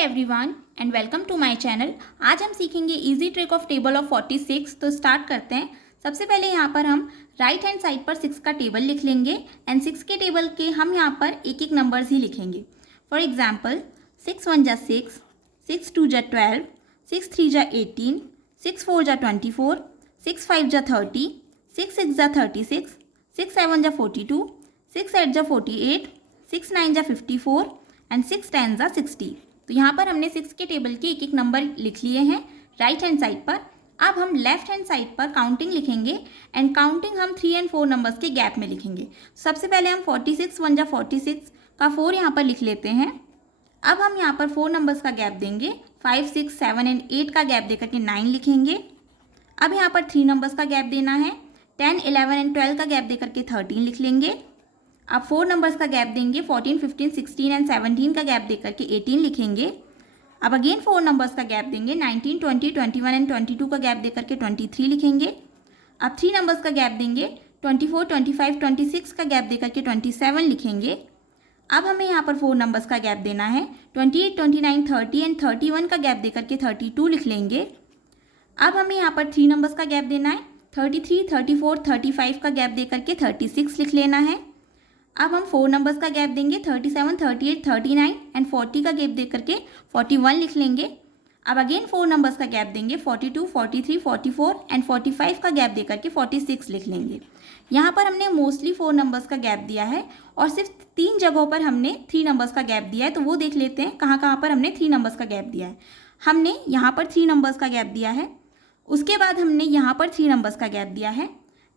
Everyone and welcome to my channel. आज हम सीखेंगे easy trick of table of 46। तो स्टार्ट करते हैं। सबसे पहले यहाँ पर हम राइट हैंड साइड पर 6 का टेबल लिख लेंगे एंड 6 के टेबल के हम यहाँ पर एक एक नंबर्स ही लिखेंगे। फॉर एग्जाम्पल 6 1 जा 6, 6 2 जा 12, 6 3 जा 18, 6 4 जा 24, 6 5 जा 30, 6 6 जा 36, 6 7 जा 42, 6 8 जा 48, 6 9 जा 54 एंड 6 10 जा 60। तो यहाँ पर हमने 6 के टेबल के एक एक नंबर लिख लिए हैं राइट हैंड साइड पर। अब हम लेफ्ट हैंड साइड पर काउंटिंग लिखेंगे एंड काउंटिंग हम 3 और 4 नंबर्स के गैप में लिखेंगे। सबसे पहले हम 46 1 जा 46 का 4 यहाँ पर लिख लेते हैं। अब हम यहाँ पर 4 नंबर्स का गैप देंगे, 5 6 7 एंड 8 का गैप देकर के 9 लिखेंगे। अब यहाँ पर 3 नंबर्स का गैप देना है, 10 11 एंड 12 का गैप देकर के 13 लिख लेंगे। अब 4 नंबर्स का गैप देंगे, 14 15 16 एंड 17 का गैप देकर के 18 लिखेंगे। अब अगेन 4 नंबर्स का गैप देंगे, 19 20 21 एंड 22 का गैप देकर के 23 लिखेंगे। अब 3 नंबर्स का गैप देंगे, 24 25 26 का गैप देकर के 27 लिखेंगे। अब हमें यहाँ पर 4 नंबर्स का गैप देना है, 28 29 30 एंड 31 का गैप देकर के 32 लिख लेंगे। अब हमें यहाँ पर 3 नंबर्स का गैप देना है, 33 34 35 का गैप देकर के 36 लिख लेना है। अब हम 4 नंबर्स का गैप देंगे, 37 38 39 एंड 40 का गैप देकर के 41 लिख लेंगे। अब अगेन 4 नंबर्स का गैप देंगे, 42 43 44 एंड 45 का गैप देकर के 46 लिख लेंगे। यहाँ पर हमने मोस्टली 4 नंबर्स का गैप दिया है और सिर्फ 3 जगहों पर हमने 3 नंबर्स का गैप दिया है। तो वो देख लेते हैं कहाँ कहाँ पर हमने 3 नंबर्स का गैप दिया है। हमने यहाँ पर 3 नंबर्स का गैप दिया है, उसके बाद हमने यहाँ पर 3 नंबर्स का गैप दिया है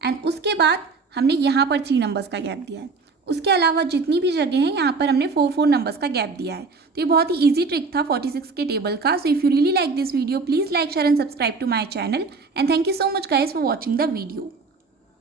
एंड उसके बाद हमने यहाँ पर 3 नंबर्स का गैप दिया है। उसके अलावा जितनी भी जगह हैं यहाँ पर हमने 4 नंबर्स का गैप दिया है। तो ये बहुत ही इजी ट्रिक था 46 के टेबल का। So if you really like this video please like share and subscribe to my channel and thank you so much guys for watching the video.